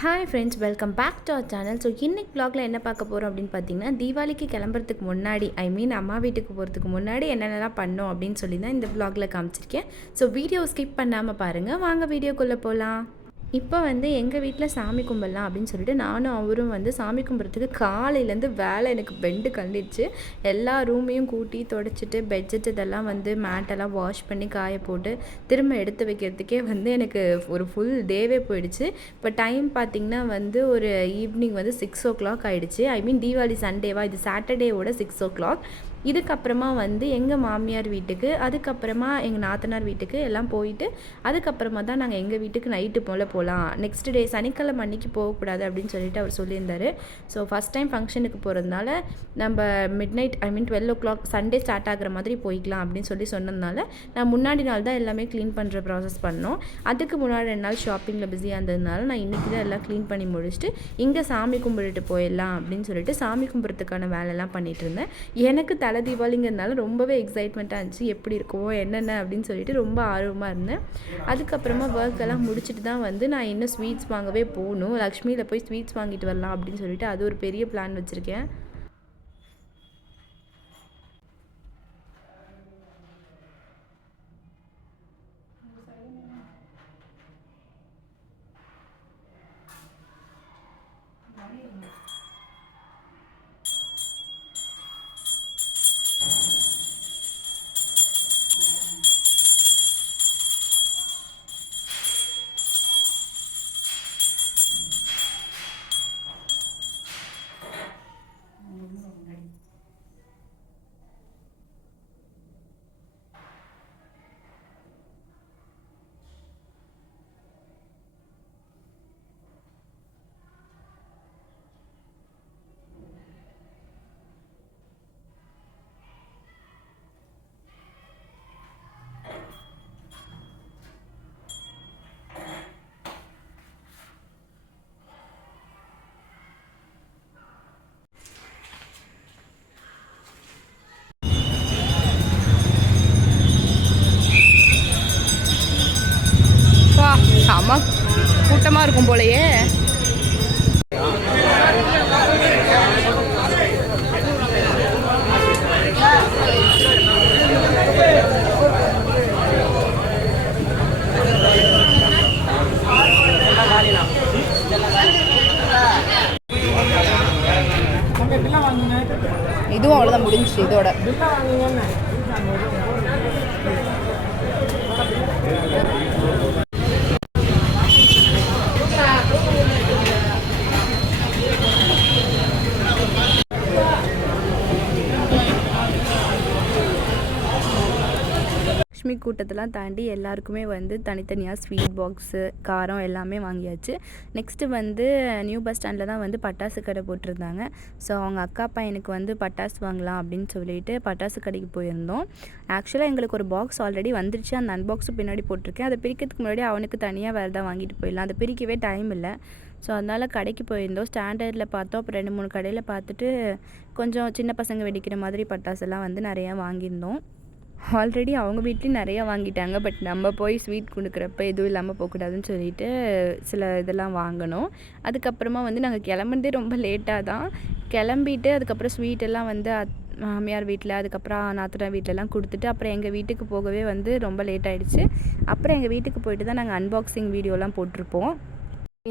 Hi friends, welcome back to our channel. So இன்றைக்கி வ்ளாகில் என்ன பார்க்க போகிறோம் அப்படின்னு பார்த்தீங்கன்னா, தீபாவளிக்கு கிளம்புறதுக்கு முன்னாடி அம்மா வீட்டுக்கு போகிறதுக்கு முன்னாடி என்னென்னலாம் பண்ணோம் அப்படின்னு சொல்லி தான் இந்த வ்ளாகில் காமிச்சிருக்கேன். ஸோ வீடியோ ஸ்கிப் பண்ணாமல் பாருங்கள். வாங்க வீடியோக்குள்ளே போகலாம். இப்போ எங்கள் வீட்டில் சாமி கும்பிடலாம் அப்படின்னு சொல்லிட்டு நானும் அவரும் சாமி கும்பிட்றதுக்கு காலையிலேருந்து வேலை எனக்கு பெண்டு கண்டிடுச்சு. எல்லா ரூமையும் கூட்டி தொடச்சிட்டு பெட்ஷீட் இதெல்லாம் மேட்டெல்லாம் வாஷ் பண்ணி காய போட்டு திரும்ப எடுத்து வைக்கிறதுக்கே எனக்கு ஒரு ஃபுல் டேவே போயிடுச்சு. இப்போ டைம் பார்த்திங்கன்னா ஒரு ஈவினிங் 6 o'clock ஆகிடுச்சு. ஐ மீன் தீபாவளி சண்டேவா, இது சாட்டர்டேவோட 6 o'clock. இதுக்கப்புறமா எங்கள் மாமியார் வீட்டுக்கு, அதுக்கப்புறமா எங்கள் நாத்தனார் வீட்டுக்கு எல்லாம் போயிட்டு அதுக்கப்புறமா தான் நாங்கள் எங்கள் வீட்டுக்கு நைட்டு போல் போகலாம். நெக்ஸ்ட் டே சனிக்கிழமை அன்றைக்கி போகக்கூடாது அப்படின்னு சொல்லிட்டு அவர் சொல்லியிருந்தார். ஸோ ஃபஸ்ட் டைம் ஃபங்க்ஷனுக்கு போகிறதுனால நம்ம mid night I mean 12 o'clock Sunday start ஆகிற மாதிரி போய்க்கலாம் அப்படின்னு சொன்னதுனால நான் முன்னாடி நாள் தான் எல்லாமே க்ளீன் பண்ணுற ப்ராசஸ் பண்ணோம். அதுக்கு முன்னாடி 2 நாள் ஷாப்பிங்கில் பிஸியாக இருந்ததுனால நான் இன்றைக்கி தான் எல்லாம் க்ளீன் பண்ணி முடிச்சுட்டு இங்கே சாமி கும்பிட்டுட்டு போயிடலாம் அப்படின்னு சொல்லிட்டு சாமி கும்பிட்றதுக்கான வேலையெல்லாம் பண்ணிகிட்டு இருந்தேன். எனக்கு தலை தீபாவளிங்கிறதுனால ரொம்பவே எக்ஸைட்மெண்ட்டாக இருந்துச்சு. எப்படி இருக்குமோ என்னென்ன அப்படின்னு சொல்லிட்டு ரொம்ப ஆர்வமாக இருந்தேன். அதுக்கப்புறமா ஒர்க் எல்லாம் முடிச்சுட்டு தான் நான் இன்னும் ஸ்வீட்ஸ் வாங்கவே போகணும். லக்ஷ்மியில் போய் ஸ்வீட்ஸ் வாங்கிட்டு வரலாம் அப்படின்னு சொல்லிட்டு அது ஒரு பெரிய பிளான் வச்சுருக்கேன். செம கூட்டமாக இருக்கும் போலயே. இதுவும் அவ்வளோதான் முடிஞ்சிச்சு இதோட. லக்ஷ்மி கூட்டத்தெல்லாம் தாண்டி எல்லாருக்குமே தனித்தனியாக ஸ்வீட் பாக்ஸு காரம் எல்லாமே வாங்கியாச்சு. நெக்ஸ்ட்டு நியூ பஸ் ஸ்டாண்டில் தான் பட்டாசு கடை போட்டிருந்தாங்க. ஸோ அவங்க அக்கா பையனுக்கு பட்டாசு வாங்கலாம் அப்படின்னு சொல்லிட்டு பட்டாசு கடைக்கு போயிருந்தோம். ஆக்சுவலாக எங்களுக்கு ஒரு பாக்ஸ் ஆல்ரெடி வந்துருச்சு. அந்த அன்பாக்ஸும் பின்னாடி போட்டிருக்கேன். அதை பிரிக்கிறதுக்கு முன்னாடி அவனுக்கு தனியாக வேறு தான் வாங்கிட்டு போயிடலாம். அதை பிரிக்கவே டைம் இல்லை. ஸோ அதனால் கடைக்கு போயிருந்தோம். ஸ்டாண்டர்டில் பார்த்தோம். அப்புறம் 2-3 கடையில் பார்த்துட்டு கொஞ்சம் சின்ன பசங்க வெடிக்கிற மாதிரி பட்டாசெல்லாம் நிறையா வாங்கியிருந்தோம். ஆல்ரெடி அவங்க வீட்லேயும் நிறையா வாங்கிட்டாங்க. பட் நம்ம போய் ஸ்வீட் கொடுக்குறப்ப எதுவும் இல்லாமல் போகக்கூடாதுன்னு சொல்லிட்டு சில இதெல்லாம் வாங்கினோம். அதுக்கப்புறமா நாங்கள் கிளம்புனதே ரொம்ப லேட்டாக தான் கிளம்பிட்டு அதுக்கப்புறம் ஸ்வீட்டெல்லாம் மாமியார் வீட்டில், அதுக்கப்புறம் நாத்தனார் வீட்டிலலாம் கொடுத்துட்டு அப்புறம் எங்கள் வீட்டுக்கு போகவே ரொம்ப லேட் ஆகிடுச்சு. அப்புறம் எங்கள் வீட்டுக்கு போயிட்டு தான் நாங்கள் அன்பாக்சிங் வீடியோலாம் போட்டிருப்போம்.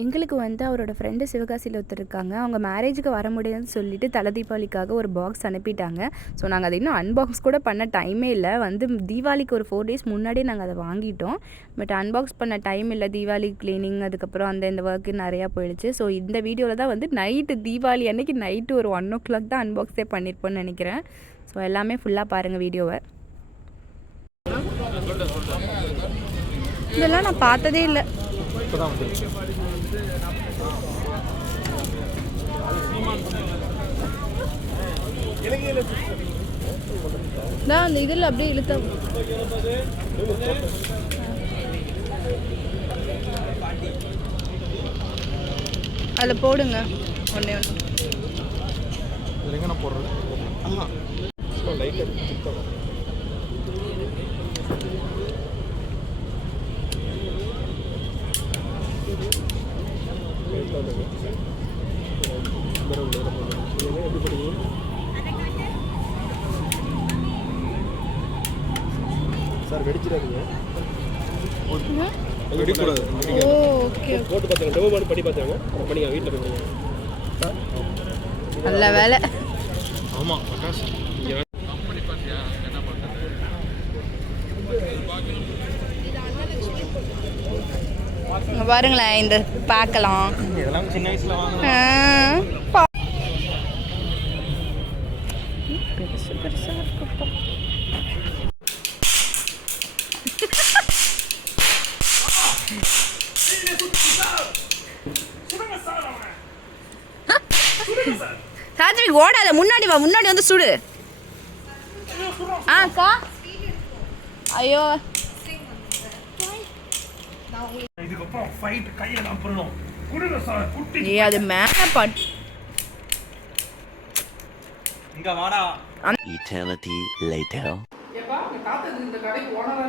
எங்களுக்கு அவரோட ஃப்ரெண்டு சிவகாசியில் ஒருத்தர் இருக்காங்க. அவங்க மேரேஜுக்கு வர முடியாதுன்னு சொல்லிட்டு தலை தீபாவளிக்காக ஒரு பாக்ஸ் அனுப்பிட்டாங்க. ஸோ நாங்கள் அதை இன்னும் அன்பாக்ஸ் கூட பண்ண டைமே இல்லை. தீபாவளிக்கு ஒரு 4 days முன்னாடியே நாங்கள் அதை வாங்கிட்டோம். பட் அன்பாக்ஸ் பண்ண டைம் இல்லை. தீபாவளி க்ளீனிங் அதுக்கப்புறம் இந்த ஒர்க்கு நிறையா போயிடுச்சு. ஸோ இந்த வீடியோவில் தான் நைட்டு தீபாவளி அன்னைக்கு நைட்டு ஒரு 1 o'clock தான் அன்பாக்ஸே பண்ணியிருப்போன்னு நினைக்கிறேன். ஸோ எல்லாமே ஃபுல்லாக பாருங்கள் வீடியோவை. இதெல்லாம் நான் பார்த்ததே இல்லை. அந்த இதில் அப்படியே இழுத்த அதில் போடுங்க. ஒன்றே ஒன்று போடுறது. சார் வெடிச்சிடாதீங்க. வெடிக்கூடாது. ஓ ஓகே. போட்டு பார்த்தாங்க, டெமோ பண்ணி பார்த்தாங்க. பண்ணிங்க வீட்டில் போய் பண்ணிங்க. நல்ல வேலை. ஆமாம் பிரகாஷ் இங்கே பாருங்களேன், இந்த பார்க்கலாம். இதெல்லாம் சின்ன வயசில் வாங்க. பெருசு பெருசாக இருக்குப்பா. சாத்விக் ஓடாத, முன்னாடி வா, முன்னாடி வந்து சுடு. அக்கா ஐயோ இதுக்கப்புறம் ஃபைட் கையில் தான் பண்ணணும். குடுங்க சார் குட்டி. ஏய் அது மேலே பட் இங்க வாடா. Eternity later. ஏப்பா நீ காத்தது இந்த கடைக்கு ஓனரா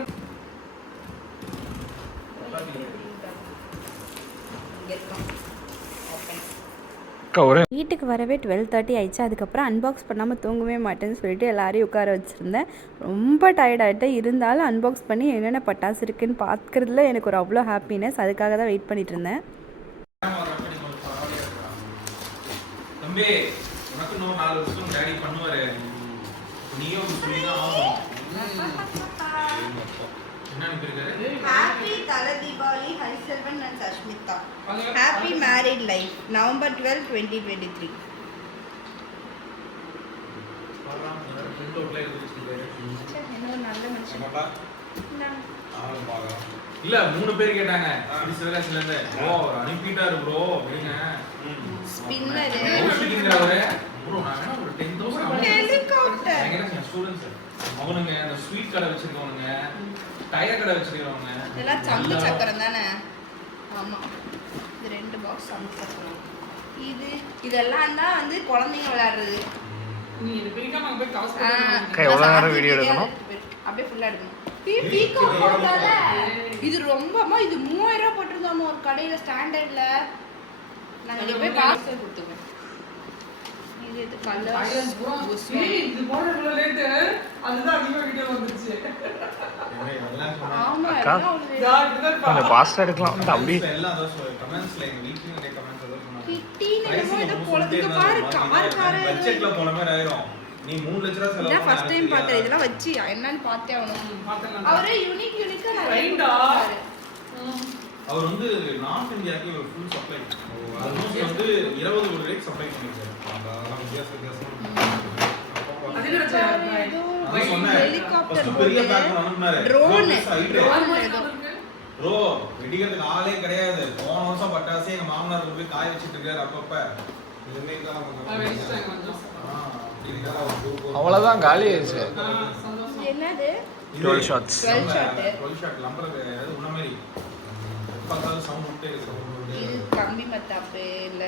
வீட்டுக்கு வரவே 12:30 ஆயிடுச்சு. அதுக்கப்புறம் அன்பாக்ஸ் பண்ணாமல் தூங்கவே மாட்டேன்னு சொல்லிட்டு எல்லாரையும் உட்கார வச்சுருந்தேன். ரொம்ப டயர்டாகிட்டேன். இருந்தாலும் அன்பாக்ஸ் பண்ணி என்னென்ன பட்டாசு இருக்குன்னு பார்க்குறதுல எனக்கு ஒரு அவ்வளோ ஹாப்பினஸ். அதுக்காக தான் வெயிட் பண்ணிட்டு இருந்தேன். தம்பி உனக்கு இன்னும் 4 வருஷம் டாடி பண்ணுவாரு. நீயும் சொல்லி தான் ஆகும். என்ன நினைக்கிறாரு? Happy Thala Deepavali Harichelvan and Sashmitha. Happy married life November 12, 2023. வரலாம் ஃப்ரெண்ட் அவுட்ல எழுதி வச்சிருக்காரு. என்ன நல்ல மனுஷன். இல்ல 3 பேர் கேட்டாங்க. சில இருந்து ப்ரோ அனுப்பிட்டாரு ப்ரோ அப்படிங்க. ஸ்பின்னர் ஓசிங்கறவரே ப்ரோ நான் வேணா ஒரு 10000 ஹெலிகாப்டர். எங்க ஸ்டூடண்ட்ஸ் அவனுங்க அந்த ஸ்வீட் கடை வச்சிருக்கவனுங்க, டயர் கடை வச்சிருக்கவங்க இதெல்லாம் சங்கு சக்கரம் தானே? ஆமா, இது 2 பாக்ஸ் சங்கு சக்கரம். இதெல்லாம் தான் வந்து குழந்தைங்க விளையாடுறது. நீ இது பிரிக்காம அங்க போய் காசு எவ்வளவு நேரம் வீடியோ எடுக்கணும்? அப்படியே ஃபுல்லா எடுக்கணும். பீகோ போட்டால இது ரொம்பமா, இது 3000 ரூபாய் போட்டுருந்தாம ஒரு கடையில ஸ்டாண்டர்ட்ல. நாங்க இங்க போய் காசு கொடுத்துருவோம். இது கலர் இது போடுறதுல லேட் அதுதான் அதிகமா வீடியோ வந்துருச்சு. ஆமா கொஞ்சம் ஃபாஸ்டா எடுக்கலாம் தம்பி. எல்லாம் கமெண்ட்ஸ்ல எங்க வீட்ல நிறைய கமெண்ட்ஸ் எல்லாம் சொன்னாங்க. கிட்டி இது போலதுக்கு பாரு கார் பட்ஜெட்ல போன மாதிரி ஆயிரும். நீ 3 லட்சம் ரூபாய் செலவு நான் ஃபர்ஸ்ட் டைம் பார்த்தேன். இதெல்லாம் வச்சு என்னன்னு பார்த்தே அவனுக்கு. அவரே யூனிக்கா ரைண்டா அவர் வந்து நார்த் இந்தியாக்கு ஒரு ஃபுல் சப்ளை. ஆல்மோஸ்ட் வந்து 20 கோடி ரூபாய்க்கு சப்ளை பண்ணிருக்காரு. அதெல்லாம் வித்தியாசம். அது என்ன ஹெலிகாப்டர் பெரிய பேக் வாங்குனாரு. ட்ரோன் ப்ரோ வெடிக்கிறதுக்கு ஆளே கிடையாது. போன வருஷம் பட்டாசே எங்க மாமனார் போய் காய வச்சிட்டு இருக்காரு. அப்பப்ப இதுமே தான் அவ்வளவுதான் காலி ஆயிடுச்சு. என்னது 12 ஷாட்ஸ். 12 ஷாட் நம்பர் உன்ன மாதிரி பார்த்தாலும் சவுண்ட் விட்டே இருக்கு. இது கம்பி மத்தாப்பு இல்ல,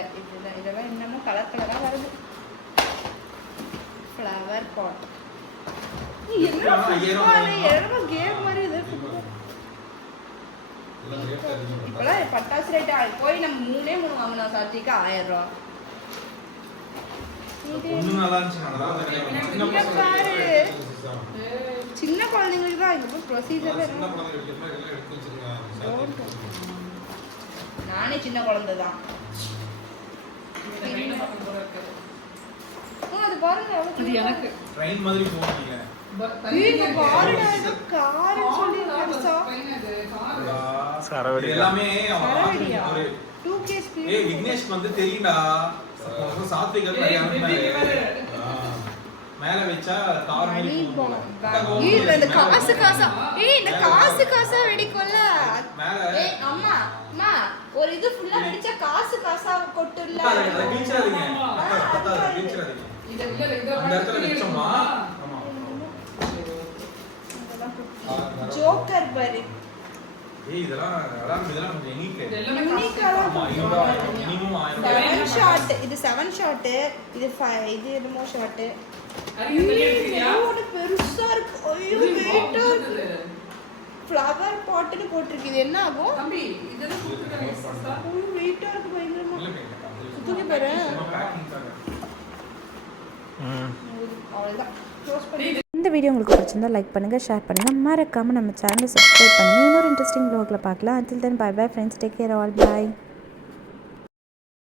இதெல்லாம் என்னமோ கலர் கலரா வருது. Flower pot. என்ன கேம் மாதிரி இது. இப்பெல்லாம் பட்டாசு ரேட் போய் நம்ம 3 வாங்கினோம் சாத்திக்கு 1000 ரூபாய். சின்ன குழந்தைங்களுக்கு தான் இது ப்ரொசீஜர். நானே சின்ன குழந்தை தான். அது பாருங்க அது எனக்கு ட்ரெயின் மாதிரி போறீங்க. நீங்க பாருங்க இது கார் சொல்லி பெருசா சரவடி எல்லாமே சரவடியா ஒரு 2K ஸ்பீட். ஏய் விக்னேஷ் வந்து தெரியும்டா. சாத்விக் நிறைய அனுப்புனாரு. மேல வெச்சா கார் மாதிரி போகும். இது இந்த காசு காசா இந்த காசு காசா வெடிக்கும்ல மேல. ஏய் அம்மா அம்மா ஒரு இது ஃபுல்லா வெடிச்சா காசு காசா கொட்டுல்ல. அத கிழிச்சாதீங்க. அத கிழிச்சாதீங்க. இத இல்ல அந்த இடத்துல வெச்சோமா. ஆமா. ஜோக்கர் பாரு. ஏய் இதெல்லாம் கொஞ்சம் யூனிக். யூனிக்கா ஆமா மினிமம் 1000. 7 ஷாட். இது 7 ஷாட். இது 5 இது என்னமோ ஷாட். பெருசா இருக்கு. ஐயோ வெயிட்டா இருக்கு. ஃப்ளவர் பாட்னு போட்டுருக்கு. இது என்ன ஆகும் தம்பி? இதெல்லாம் கொடுத்துட்டாங்க சஸ்தா. வெயிட்டா இருக்கு பயங்கரமா. தூக்கி பாரு. அவ்வளவுதான் க்ளோஸ் பண்ணி. இந்த வீடியோ உங்களுக்கு பிடிச்சிருந்தா லைக் பண்ணுங்கள், ஷேர் பண்ணுங்கள், மறக்காமல் நம்ம சேனலை சப்ஸ்கிரைப் பண்ணுங்கள். இன்னொரு இன்ட்ரெஸ்டிங் vlogல பார்க்கலாம். until then bye bye friends, take care all, bye.